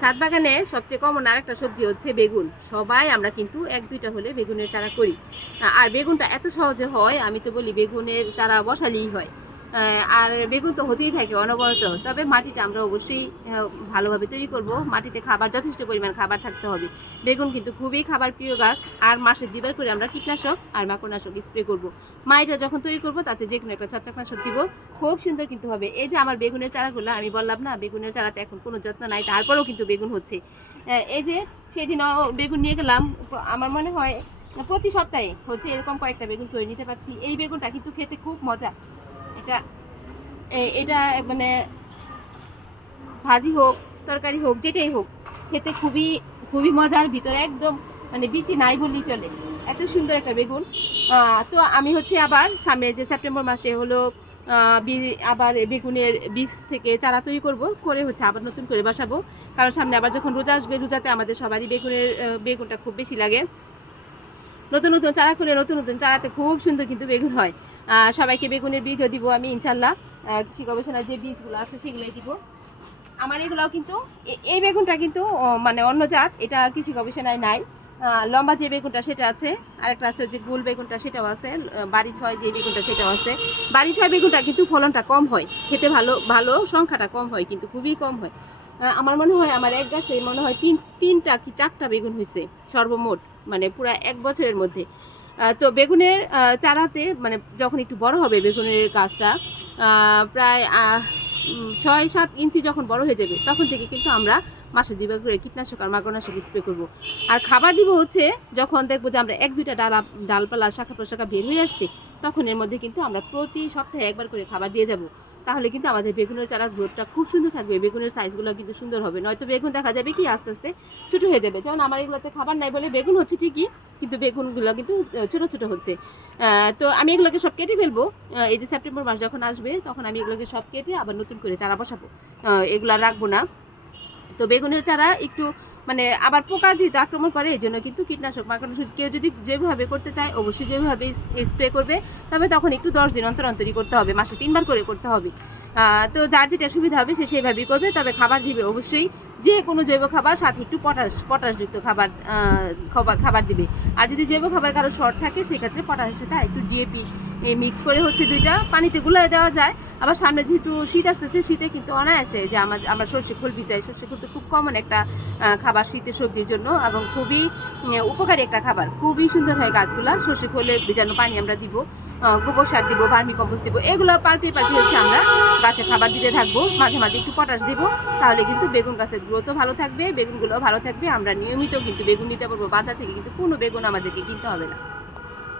ছাদ বাগানে সবচেয়ে কমন আরেকটা সবজি হচ্ছে বেগুন। সবাই আমরা কিন্তু এক দুইটা হলে বেগুনের চারা করি। আর বেগুনটা এত সহজে হয়, আমি তো বলি বেগুনের চারা বসালেই হয়। আর বেগুন তো হতেই থাকে অনবরত। তবে মাটিটা আমরা অবশ্যই ভালোভাবে তৈরি করব। মাটিতে খাবার, যথেষ্ট পরিমাণ খাবার থাকতে হবে। বেগুন কিন্তু খুবই খাবার প্রিয় গাছ। আর মাসে 2বার করে আমরা কীটনাশক আর মাকড়নাশক স্প্রে করব। মাটিটা যখন তৈরি করব তাতে যে কোনো একটা ছত্রাকনাশক দিব, খুব সুন্দর কিন্তু হবে। এই যে আমার বেগুনের চারাগুলো, আমি বললাম না বেগুনের চারাতে এখন কোনো যত্ন নাই, তারপরেও কিন্তু বেগুন হচ্ছে। এই যে সেদিনও বেগুন নিয়ে গেলাম, আমার মনে হয় প্রতি সপ্তাহে হচ্ছে এরকম কয়েকটা বেগুন করে নিতে পারছি। এই বেগুনটা কিন্তু খেতে খুব মজা। এটা এটা মানে ভাজি হোক, তরকারি হোক, যেটাই হোক, খেতে খুবই খুবই মজার। ভিতরে একদম মানে বিচি নাই বললেই চলে, এত সুন্দর একটা বেগুন। তো আমি হচ্ছে আবার সামনে যে সেপ্টেম্বর মাসে হলো আবার বেগুনের বীজ থেকে চারা তৈরি করব, করে হচ্ছে আবার নতুন করে বসাবো। কারণ সামনে আবার যখন রোজা আসবে, রোজাতে আমাদের সবারই বেগুনটা খুব বেশি লাগে। নতুন নতুন চারা খুলে নতুন নতুন চারাতে খুব সুন্দর কিন্তু বেগুন হয়। সবাইকে বেগুনের বীজও দিব আমি ইনশাল্লাহ। কৃষি গবেষণার যে বীজগুলো আছে সেগুলোই দিব। আমার এগুলোও কিন্তু, এই বেগুনটা কিন্তু মানে অন্য জাত, এটা কৃষি গবেষণায় নাই। লম্বা যে বেগুনটা সেটা আছে, আরেকটা আছে যে গোল বেগুনটা সেটাও আছে, বাড়ি 6 যে বেগুনটা সেটাও আছে। বাড়ি 6 বেগুনটা কিন্তু ফলনটা কম হয়, খেতে ভালো ভালো, সংখ্যাটা কম হয়, কিন্তু খুবই কম হয়। আমার মনে হয় আমার এক গাছে মনে হয় তিনটা কি 4টা বেগুন হয়েছে সর্বমোট, মানে পুরো 1 বছরের মধ্যে। তো বেগুনের চারাতে মানে যখন একটু বড় হবে বেগুনের গাছটা, প্রায় 6-7 ইঞ্চি যখন বড় হয়ে যাবে, তখন থেকে কিন্তু আমরা মাসে 2বার করে কীটনাশক আর মাকড়নাশক স্প্রে করব। আর খাবার দিব হচ্ছে যখন দেখবো যে আমরা 1-2টা ডালপালা শাখা প্রশাখা বের হয়ে আসছে, তখন এর মধ্যে কিন্তু আমরা প্রতি সপ্তাহে 1বার করে খাবার দিয়ে যাব। তাহলে কিন্তু আমাদের বেগুনের চারার গ্রোথটা খুব সুন্দর থাকবে, বেগুনের সাইজগুলো কিন্তু সুন্দর হবে। নয়তো বেগুন দেখা যাবে কি আস্তে আস্তে ছোটো হয়ে যাবে। যেমন আমার এগুলোতে খাবার নাই বলে বেগুন হচ্ছে ঠিকই, কিন্তু বেগুনগুলো কিন্তু ছোটো ছোটো হচ্ছে। তো আমি এগুলোকে সব কেটে ফেলবো। এই যে সেপ্টেম্বর মাস যখন আসবে, তখন আমি এগুলোকে সব কেটে আবার নতুন করে চারা বসাবো, এগুলো রাখবো না। তো বেগুনের চারা একটু মানে আবার পোকা যেহেতু আক্রমণ করে, এই জন্য কিন্তু কীটনাশক মাকড়নাশক কেউ যদি জৈবভাবে করতে চায় অবশ্যই জৈবভাবে স্প্রে করবে। তবে তখন একটু 10 দিন অন্তর অন্তরই করতে হবে, মাসে 3বার করে করতে হবে। তো যার যেটা সুবিধা হবে সে সেভাবেই করবে। তবে খাবার দিবে অবশ্যই যে কোনো জৈব খাবার, সাথে একটু পটাশযুক্ত খাবার দিবে। আর যদি জৈব খাবার কারো শর্ট থাকে, সেক্ষেত্রে পটাশের সাথে একটু ডিএপি মিক্স করে হচ্ছে 2টা পানিতে গুলিয়ে দেওয়া যায়। আবার সামনে যেহেতু শীত আসতেছে, শীতে কিন্তু অনায়াসে যে আমরা সর্ষে খোল ভিজাই। সর্ষে খোল তো খুব কমন একটা খাবার শীতের সবজির জন্য, এবং খুবই উপকারী একটা খাবার। খুবই সুন্দর হয় গাছগুলা। সর্ষে খোলের ভিজানো পানি আমরা দিব, গোবর সার দিব, ভার্মি কম্পোস্ট দিব, এগুলো পাল্টে হচ্ছে আমরা গাছে খাবার দিতে থাকবো। মাঝে মাঝে একটু পটাশ দিব, তাহলে কিন্তু বেগুন গাছের গ্রোথও ভালো থাকবে, বেগুনগুলোও ভালো থাকবে। আমরা নিয়মিত কিন্তু বেগুন নিতে পারবো বাজার থেকে, কিন্তু কোনো বেগুন আমাদেরকে কিনতে হবে না।